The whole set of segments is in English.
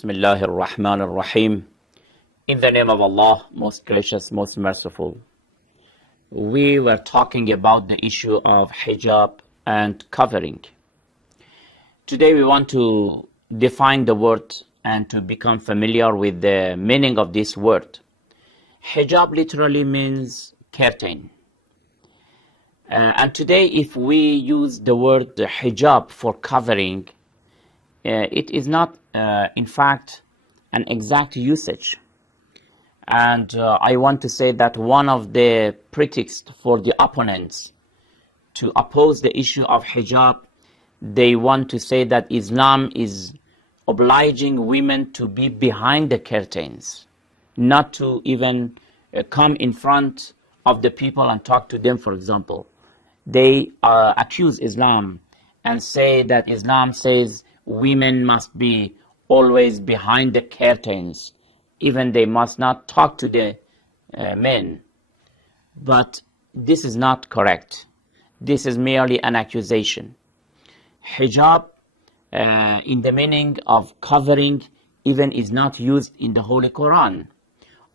Bismillahir Rahmanir Rahim. In the name of Allah, most gracious, most merciful. We were talking about the issue of hijab and covering. Today we want to define the word and to become familiar with the meaning of this word. Hijab literally means curtain. And today if we use the word hijab for covering, it is not in fact an exact usage. And I want to say that one of the pretexts for the opponents to oppose the issue of hijab, they want to say that Islam is obliging women to be behind the curtains, not to even come in front of the people and talk to them, for example. They accuse Islam and say that Islam says women must be always behind the curtains, even they must not talk to the men. But this is not correct. This is merely an accusation. Hijab, in the meaning of covering, even is not used in the Holy Quran.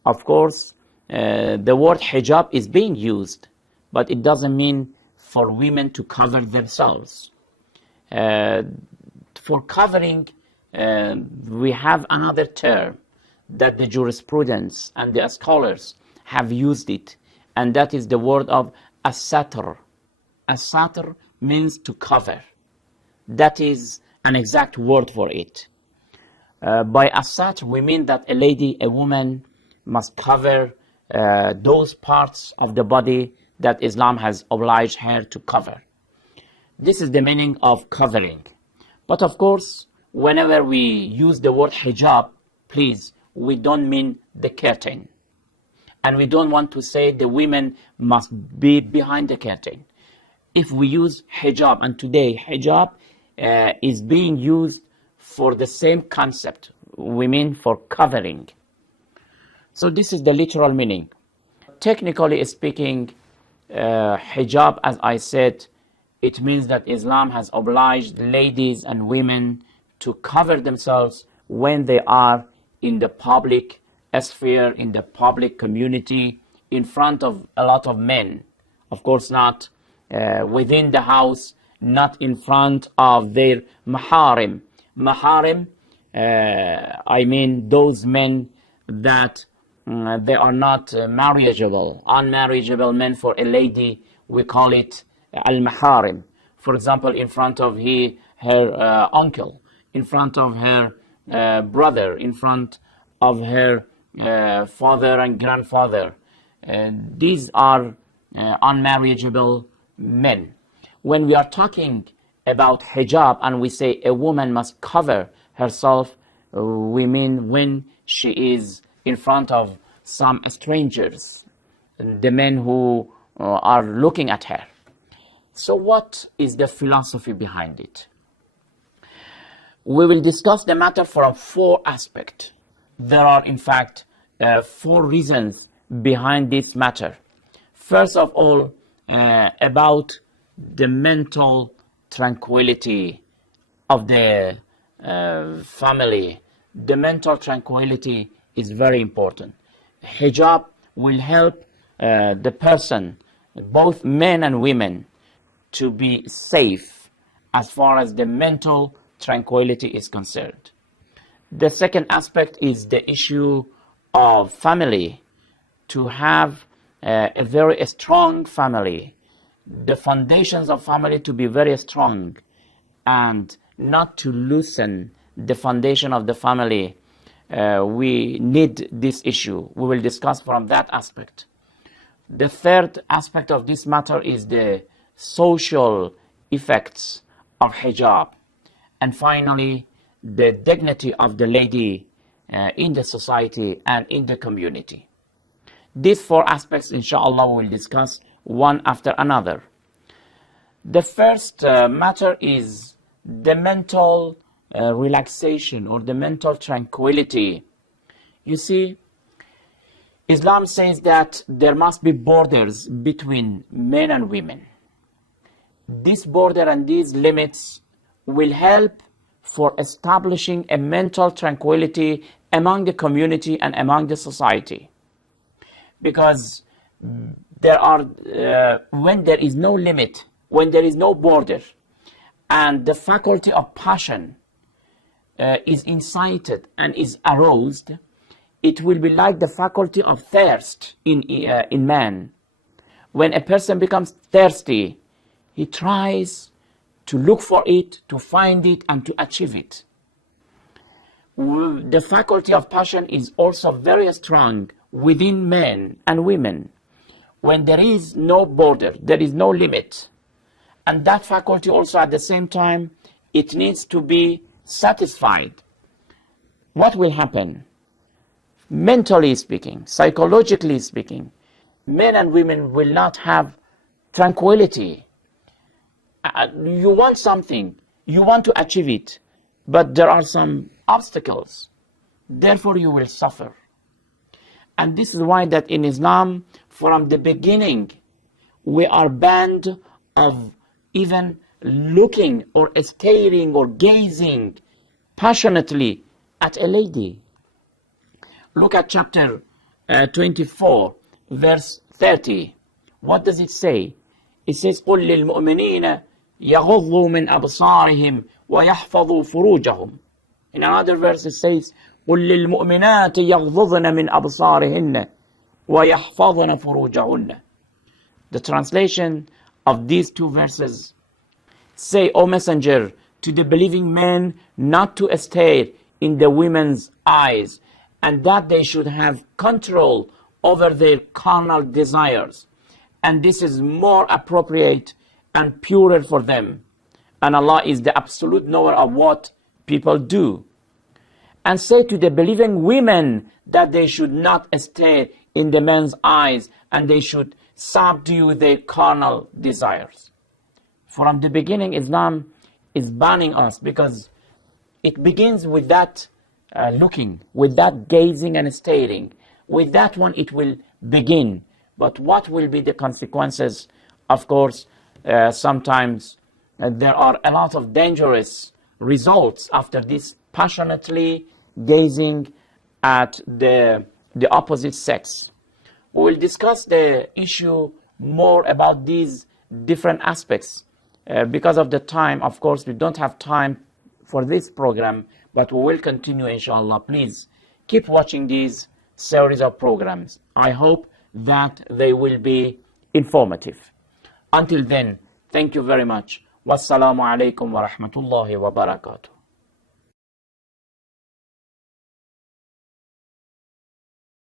Of course, the word hijab is being used, but it doesn't mean for women to cover themselves. For covering, we have another term that the jurisprudence and the scholars have used it, and that is the word of as-satr. As-satr means to cover. That is an exact word for it. By as-satr, we mean that a lady, a woman, must cover those parts of the body that Islam has obliged her to cover. This is the meaning of covering. But of course, whenever we use the word hijab, please, we don't mean the curtain. And we don't want to say the women must be behind the curtain. If we use hijab, and today hijab is being used for the same concept, we mean for covering. So this is the literal meaning. Technically speaking, hijab, as I said, it means that Islam has obliged ladies and women to cover themselves when they are in the public sphere, in the public community, in front of a lot of men. Of course, not within the house, not in front of their maharim. Maharim, I mean those men that they are not marriageable, unmarriageable men for a lady. We call it al-maharim. For example, in front of her uncle, in front of her brother, in front of her father and grandfather. These are unmarriageable men. When we are talking about hijab and we say a woman must cover herself, we mean when she is in front of some strangers, the men who are looking at her. So what is the philosophy behind it? We will discuss the matter from 4 aspects. There are, in fact, 4 reasons behind this matter. First of all, about the mental tranquility of the family. The mental tranquility is very important. Hijab will help the person, both men and women, to be safe as far as the mental tranquility is concerned. The second aspect is the issue of family. To have a very strong family, the foundations of family to be very strong, and not to loosen the foundation of the family. We need this issue. We will discuss from that aspect. The third aspect of this matter is the social effects of hijab. And finally, the dignity of the lady in the society and in the community. These 4 aspects, inshallah, we will discuss one after another. The first matter is the mental relaxation or the mental tranquility. You see, Islam says that there must be borders between men and women. This border and these limits will help for establishing a mental tranquility among the community and among the society. Because there are, when there is no limit, when there is no border, and the faculty of passion is incited and is aroused, it will be like the faculty of thirst in man. When a person becomes thirsty, he tries to look for it, to find it, and to achieve it. The faculty of passion is also very strong within men and women. When there is no border, there is no limit. And that faculty also at the same time, it needs to be satisfied. What will happen? Mentally speaking, psychologically speaking, men and women will not have tranquility. You want something, you want to achieve it, but there are some obstacles. Therefore, you will suffer. And this is why that in Islam, from the beginning, we are banned of even looking or staring or gazing passionately at a lady. Look at chapter 24, verse 30. What does it say? It says, قُلْ لِلْمُؤْمِنِينَ يَغُضُّوا مِنْ أَبْصَارِهِمْ وَيَحْفَظُوا فُرُوجَهُمْ. In another verse it says, قُلْ لِلْمُؤْمِنَاتِ يَغْضُضْنَ مِنْ أَبْصَارِهِنَّ وَيَحْفَظْنَ فُرُوجَهُنَّ. The translation of these two verses say, O Messenger, to the believing men not to stare in the women's eyes, and that they should have control over their carnal desires. And this is more appropriate and purer for them. And Allah is the absolute knower of what people do. And say to the believing women that they should not stare in the men's eyes, and they should subdue their carnal desires. From the beginning, Islam is banning us because it begins with that looking, with that gazing and staring. With that one, it will begin. But what will be the consequences? Of course, sometimes there are a lot of dangerous results after this passionately gazing at the opposite sex. We will discuss the issue more about these different aspects. Because of the time, of course, we don't have time for this program, but we will continue, inshallah. Please keep watching these series of programs. I hope that they will be informative. Until then, thank you very much. Wassalamu alaikum wa rahmatullahi wa barakatuh.